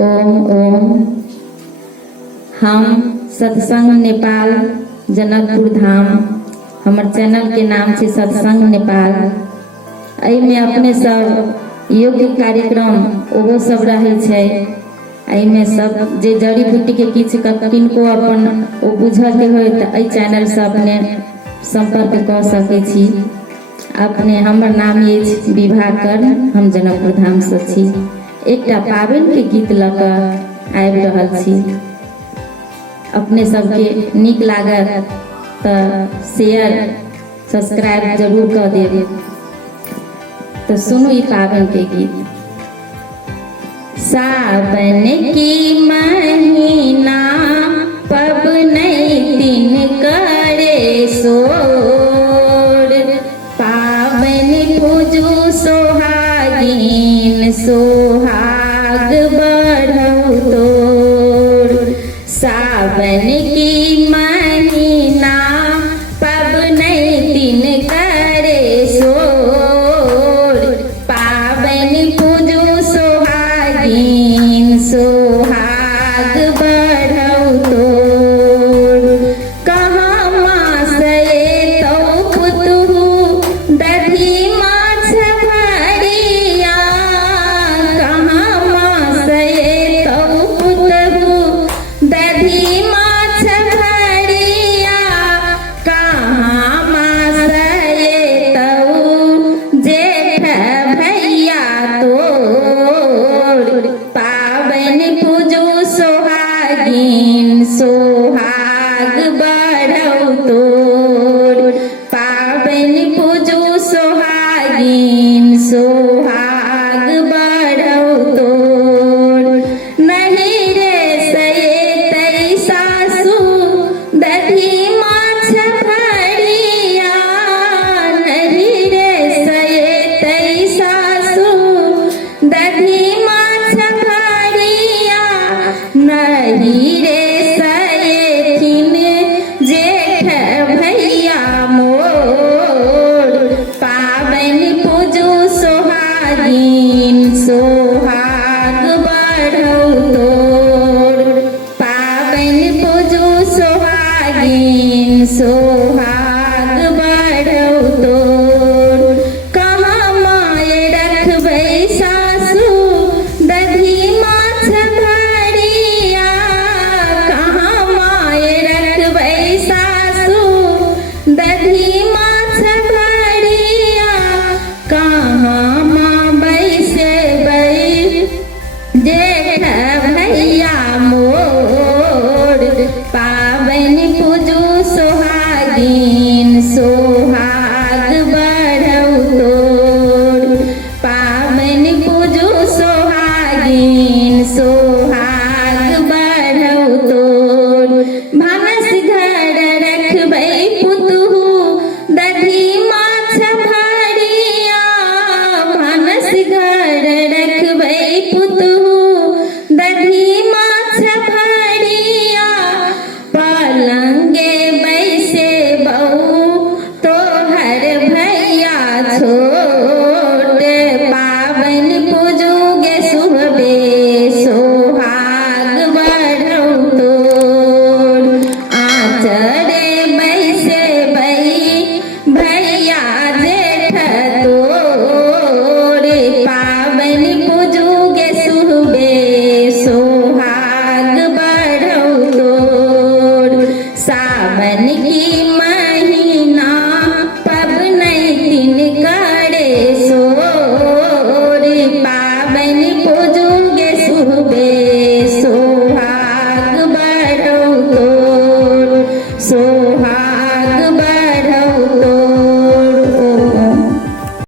ओम ओम। हम सत्संग नेपाल जनकपुर धाम, हमर चैनल के नाम छै सत्संग नेपाल। एहिमे अपने सब योग्य कार्यक्रम ओहो सब रहै छै। एहिमे सब जे जड़ी बूटी के किछु किनको अपन ओ बुझल के होय तऽ एहि चैनल से अपने संपर्क कऽ सकै छी। अपने हमर नाम अछि विभा कर्ण, हम जनकपुर धाम से छी। एकटा पाबनि के गीत लऽ कऽ आबि रहल छी। अपने सबके नीक लागत तऽ शेयर सब्सक्राइब जरूर कऽ देब। तो सुनू ई पाबनि के गीत। सावन की महीना पबनैतिन करे सोर, पाबनि पूजू सोहागिन सोहाग